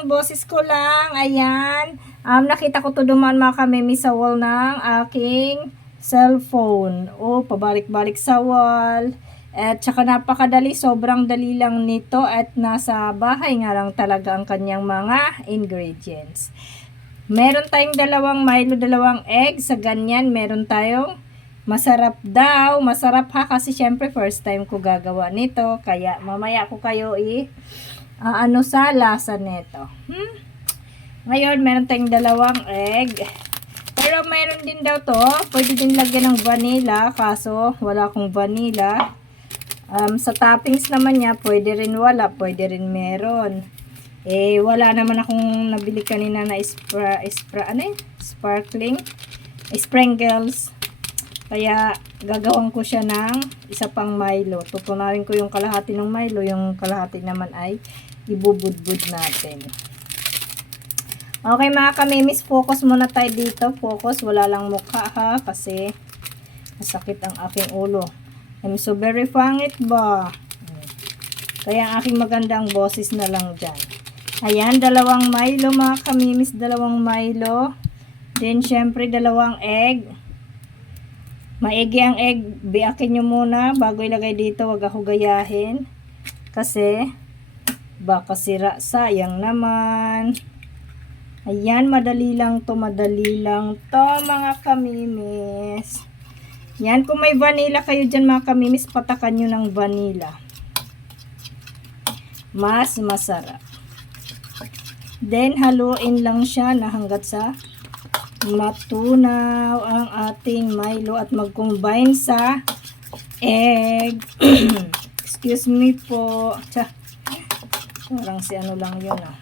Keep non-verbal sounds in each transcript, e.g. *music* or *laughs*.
ang boses ko lang. Ayan. Um, nakita ko to duman mga kamimi sa wall ng aking cellphone. O, pabalik-balik sa wall. At saka napakadali, sobrang dali lang nito at nasa bahay nga lang talaga ang kanyang mga ingredients. Meron tayong dalawang Milo, dalawang egg. Sa ganyan, meron tayong masarap daw. Masarap ha kasi syempre first time ko gagawa nito. Kaya mamaya ko kayo i ah, ano sa lasa nito. Hmm? Ngayon, meron tayong dalawang egg. Pero meron din daw to. Pwede din lagyan ng vanilla. Kaso wala akong vanilla. Um, sa toppings naman niya, pwede rin wala. Pwede rin meron. Eh, wala naman akong nabili kanina na spra, spra, ano yun? Sparkling. Sprinkles. Kaya, gagawin ko siya ng isa pang Milo. Tutunawin ko yung kalahati ng Milo. Yung kalahati naman ay ibubudbud natin. Okay mga kamimis, focus muna tayo dito. Focus, wala lang mukha ha. Kasi, masakit ang aking ulo. I'm so very pangit ba? Kaya ang aking magandang boses na lang dyan. Ayan, dalawang Milo mga kamimis, dalawang Milo. Then, syempre, dalawang egg. Maigi ang egg, biakin nyo muna bago ilagay dito, wag ako gayahin. Kasi, baka sira, sayang naman. Ayan, madali lang to, madali lang to mga kamimis. Yan, kung may vanilla kayo dyan mga kamimis, patakan nyo ng vanilla. Mas masarap. Then, haluin lang siya na hanggat sa matunaw ang ating Milo at mag-combine sa egg. *clears throat* Excuse me po. Tsa. Parang si ano lang yun ah.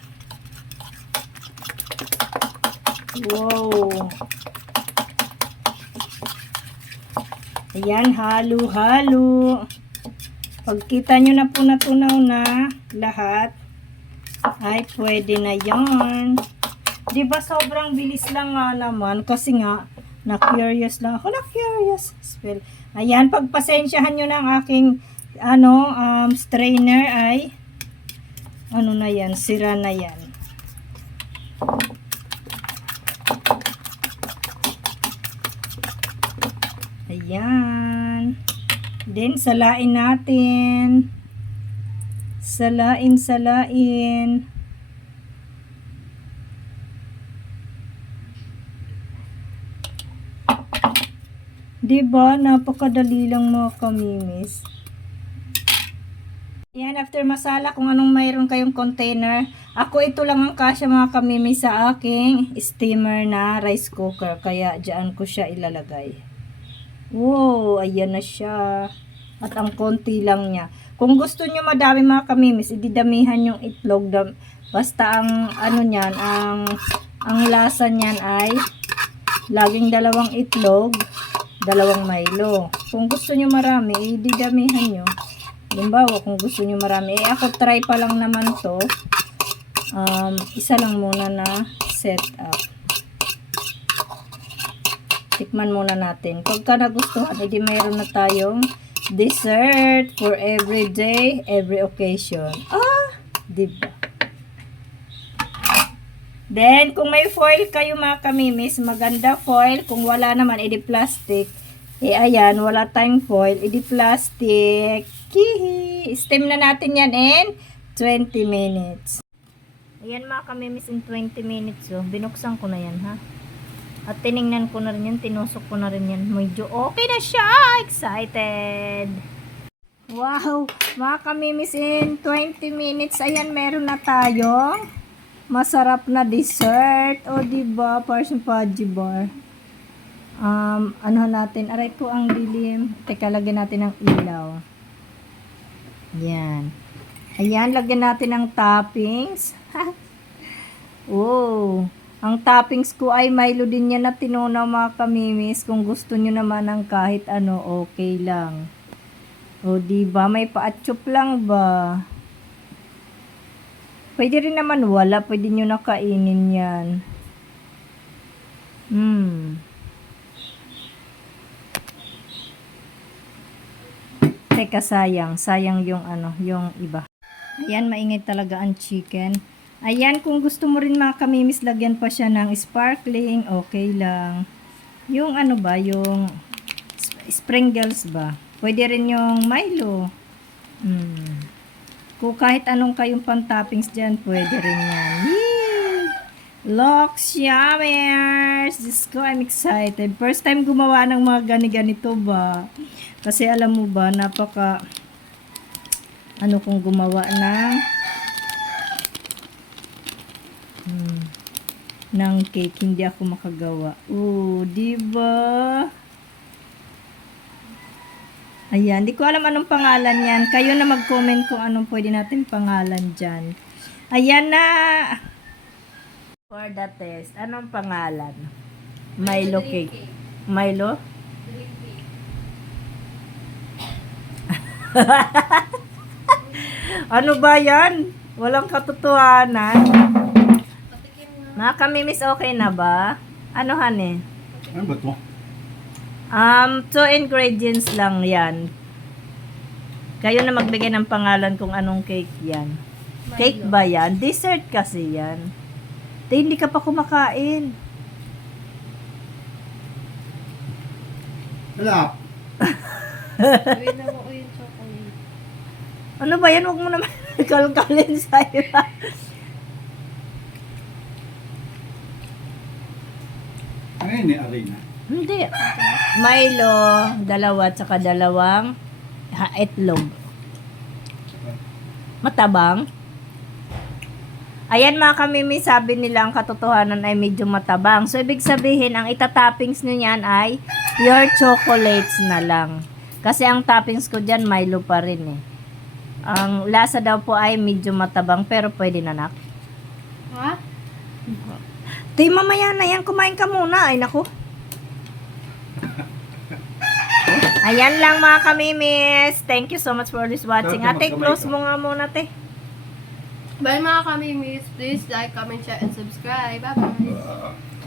Wow. Ayan, halo-halo. Pagkita nyo na po natunaw na lahat, ay pwede na yan. Di ba sobrang bilis lang nga naman kasi nga na-curious lang ako. Na-curious. Spell. Ayan, pagpasensyahan nyo ng aking ano, um, strainer ay ano na yan, sira na yan. Ayan. Then, salain natin. Salain, salain. Diba? Napakadali lang mga kamimis. Yan, after masala, kung anong mayroon kayong container, ako ito lang ang kasya mga kamimis sa aking steamer na rice cooker. Kaya, dyan ko siya ilalagay. Wow, ayan na siya. At ang konti lang niya. Kung gusto niyo madami mga kamimis, ididamihan yung itlog. Dam- Basta ang ano niyan, ang ang lasa niyan ay laging dalawang itlog, dalawang Milo. Kung gusto niyo marami, ididamihan niyo. Halimbawa, kung gusto niyo marami, eh ako try pa lang naman to. Um, isa lang muna na set up. Tikman muna natin. Pagka nagustuhan, edi mayroon na tayong dessert for every day, every occasion. Ah, diba? Then, kung may foil kayo mga kamimis, maganda foil. Kung wala naman, edi plastic. Eh, ayan, wala tayong foil, edi plastic. Kihi! Steam na natin yan in 20 minutes. Ayan mga kamimis in 20 minutes. Oh. Binuksan ko na yan, ha? At tiningnan ko na rin yan, tinusok ko na rin yan. Medyo okay na siya! Excited! Wow! Mga kamimis in 20 minutes, ayan, meron na tayong masarap na dessert. O, diba? Parang fudgy bar. Um, ano natin? Aray ko ang dilim. Teka, lagyan natin ng ilaw. Yan. Ayan, lagyan natin ng toppings. wow! *laughs* Ang toppings ko ay Milo din yan na tinunaw mga kamimis. Kung gusto nyo naman ng kahit ano, okay lang. O, di ba May paatsup lang ba? Pwede rin naman wala. Pwede nyo nakainin yan. Hmm. Teka, sayang. Sayang yung ano, yung iba. Ayan, maingay talaga ang chicken. Ayan, kung gusto mo rin mga kamimis, lagyan pa siya ng sparkling, okay lang. Yung ano ba, yung sp- sprinkles ba? Pwede rin yung Milo. Hmm. Kung kahit anong kayong pang-toppings dyan, pwede rin yan. Yay! Locks Yummers! Diyos ko, I'm excited. First time gumawa ng mga gani-ganito ba? Kasi alam mo ba, napaka ano kung gumawa ng hmm, ng cake, hindi ako makagawa. Oo, di ba? Ayan, di ko alam anong pangalan yan. Kayo na mag-comment kung anong pwede natin pangalan dyan. Ayan na! For the test, anong pangalan? Milo cake. Milo? *laughs* ano ba yan? Walang katotohanan. Mga kamimis, okay na ba? Ano han eh? Ano ba to? Um, two ingredients lang yan. Kayo na magbigay ng pangalan kung anong cake yan. Cake ba yan? Dessert kasi yan. Di, hindi ka pa kumakain. Wala. Gawin na mo ko yung chocolate. Ano ba yan? Huwag mo naman *laughs* kalkalin sa iba. Ano yun eh, arena? Hindi. Milo, dalawa, tsaka dalawang ha, itlog. Matabang? Ayan mga kamimi, sabi nila ang katotohanan ay medyo matabang. So, ibig sabihin, ang itatoppings nyo yan ay pure chocolates na lang. Kasi ang toppings ko dyan, Milo pa rin eh. Ang lasa daw po ay medyo matabang, pero pwede na nak. Ha? Di, mamaya na yan, kumain ka muna. Ay, naku. Ayan lang mga kamimis. Thank you so much for this watching. Ate, magkamay close mo nga muna, te. Bye mga kami, miss. Please like, comment, share, and subscribe. Bye-bye.